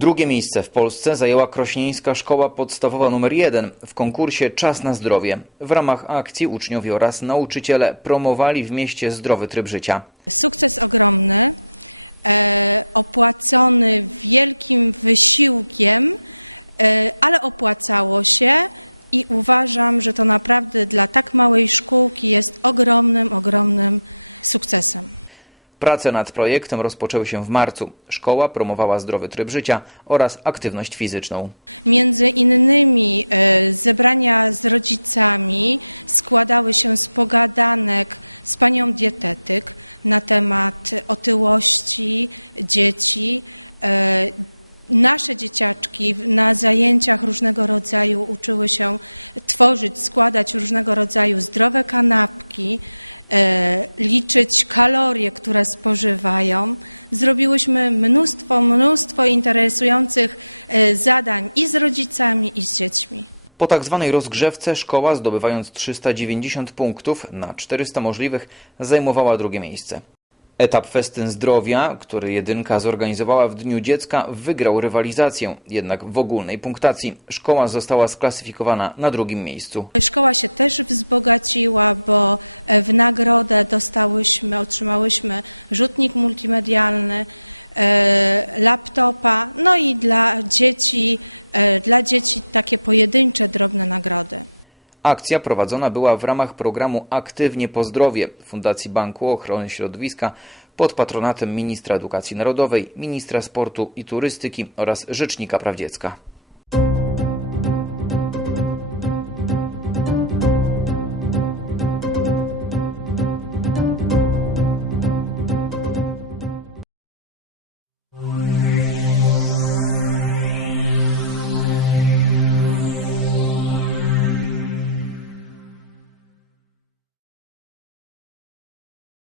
Drugie miejsce w Polsce zajęła Krośnieńska Szkoła Podstawowa nr 1 w konkursie Czas na zdrowie. W ramach akcji uczniowie oraz nauczyciele promowali w mieście zdrowy tryb życia. Sukces ogromny, e, opłacony wielkim wysiłkiem, e, ale opłacało się i uważam, że to naprawdę dla tak małej szkółki jest ogromnym, ogromnym sukcesem. Prace nad projektem rozpoczęły się w marcu. Szkoła promowała zdrowy tryb życia oraz aktywność fizyczną. Między innymi e, zebrania z rodzicami składały się z pogadanek z panią dietetyk na temat otyłości dzieci. Nasze dzieciaczki na zajęciach różnego rodzaju uczyły się tworzyć, składać różnego rodzaju zdrowe kanapki, e, liczyć kalorie, które spożywają. Zrobiłyśmy mnóstwo, mnóstwo interesujących e, zadań i z rodzicami, i z dziećmi. Po tak zwanej rozgrzewce szkoła, zdobywając 390 punktów na 400 możliwych, zajmowała drugie miejsce. Etap Festyn Zdrowia, który jedynka zorganizowała w Dniu Dziecka, wygrał rywalizację, jednak w ogólnej punktacji szkoła została sklasyfikowana na drugim miejscu. Szkoła się też wzbogaciła, bo e, w nagrodę dostałyśmy, otrzymałyśmy rzutnik multimedialny, e, laptopa, no i dla dzieci, e, dla dzieci takie pojedyncze, drobne nagrody. Akcja prowadzona była w ramach programu Aktywnie po zdrowie Fundacji Banku Ochrony Środowiska pod patronatem ministra edukacji narodowej, ministra sportu i turystyki oraz Rzecznika Praw Dziecka.